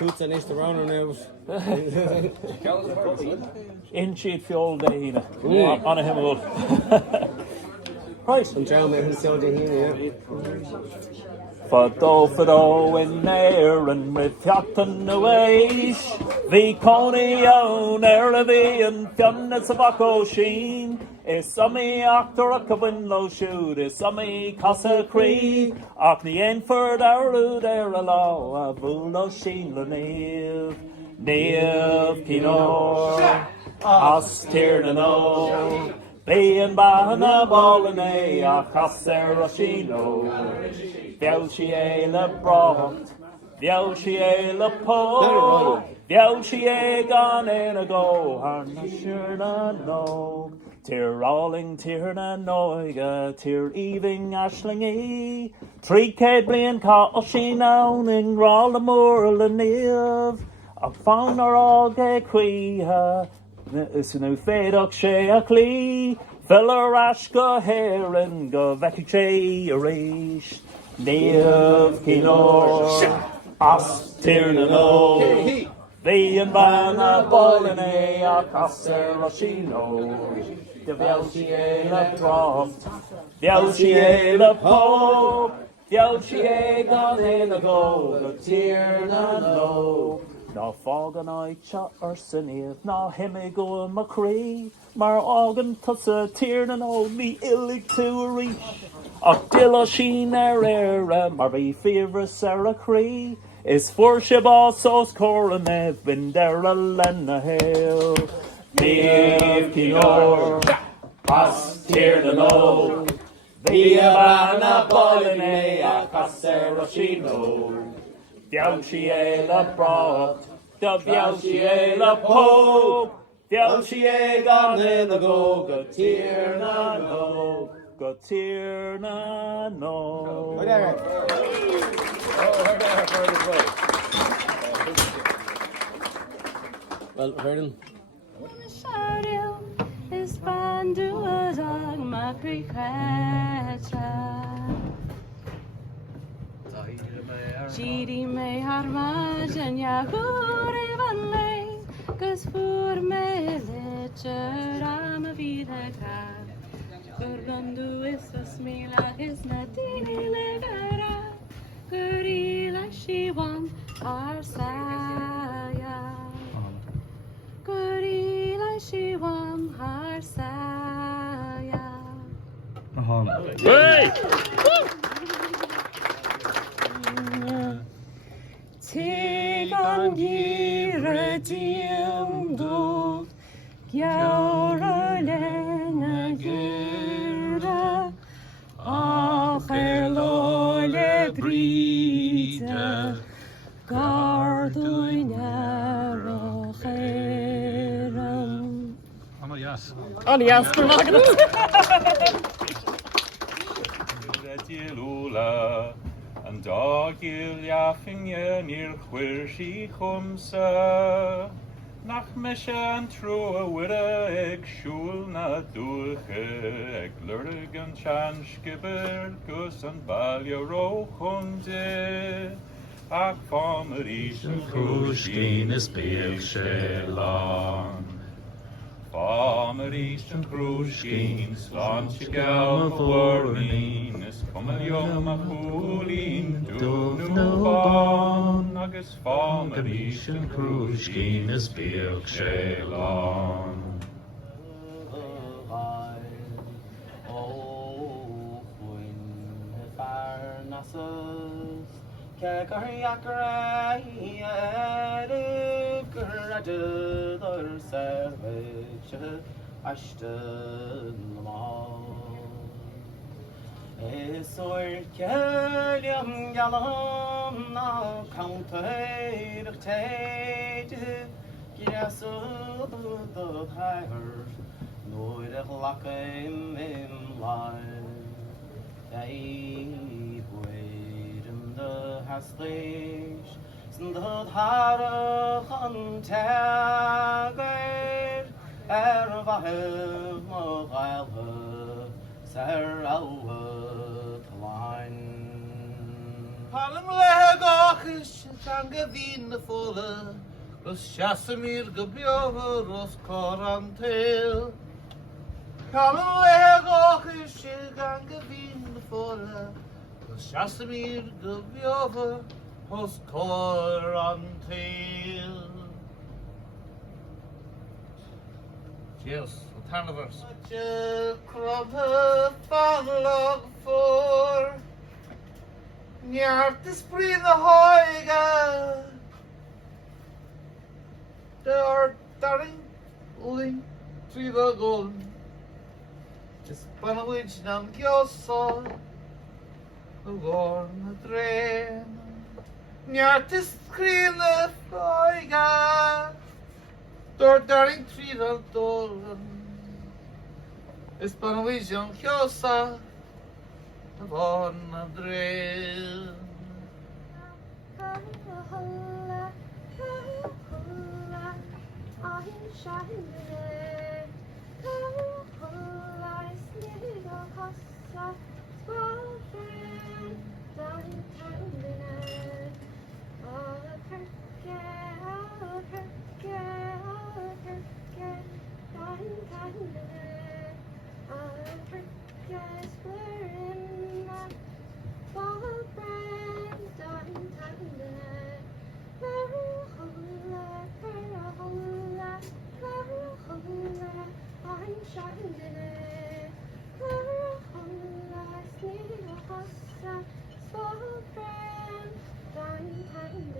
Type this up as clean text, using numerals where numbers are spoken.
Coots and Easter Runner now. In sheet fuel day on a himmel. Right. And John made him so yeah. Fado in air and with Yachton away. The Coney on Erlevy and Fionnes of Akko Sheen. Is some actor a cabin low shoot, is some Casa Cree. Acne Enford Arud Eralo, a Bulo Sheen Lenev. Nev Kinor, As Tirnano. Being Bahana Bolane, a Casa Roshino. Velchiela Brocht, Velchiela Po, Velchie gone in a go, Harna Shirna no, Tirolling Tirna Noiga, Tir Eving Ashlingy, Tree Cadblian Ka Oshinoning, Rollamore Laniv, a Fauner Oge Queha, Isnu Fedok Shea Clee, Feller Ashka Heron, Go Vetiche Arish. Nev Kinor, As Tirnano, the Invana Bolene, a Casser Roshino, the Velchiela Droft, the Velchiela Po, the Velchie gone in a go, the Tirnano. No fog and I chat or sinny, no himmy go and McCree, mar organ tussa Tirnano, me illig to a reach. Octilla sheen era, Marby Feabhra Sarah Cree, is for Shibba sauce coronev, Bindera Lena Hill. Nev Kinor, As Tirnano, the Havana Bolene, a Caserachino, Velchiela Brocht, the Velchiela Po, Velchie gone in the go, Tirnano. Gotirna no. Well, Vernon. Is bandu azag makri khacha. Shiri me harmaj and yaguri van me, 'cause for me lecheram vidakra. Gurlandu is a smila is natini legara. Gurila shiwan harsaya. Gurila shiwan harsaya. Hey! Tegan giradium do Gyauralena gura Acherlole grita Garduina rocheram. Oh yes. Oh yes, we're not gonna And dagil jafinge nir chwirshi chumsa Nach mishan trua wira eg shul na duche Eg lurig an chan skibber gus an balja rochunde Ach farmeris an krushkin is beeg shelan Farmeris an krushkin slantje gauw vornin Kommer jong a hulin dunu ban agus farmeris an krushkin is beeg shelan Esor keliam galam na counter tate girasud the higher noid lakem in line they wait in the haslish the har huntager ervahel mogal Sarah line Palm legoch gan gavin na fola, Ros Shasamir gebiover, Ros Corantail. Palm legoch gan gavin na fola, Ros Shasamir gebiover, Ros Corantail. Cheers, the Tanavers. Crumb fanlog for. Njart is free the hoiga. There are darling link to the gun. Just panawich nam kyoso. The gorn the train. Njart is free the hoiga. There are darling tree the door. Just panawich nam kyoso. Von Adriel. Thank you.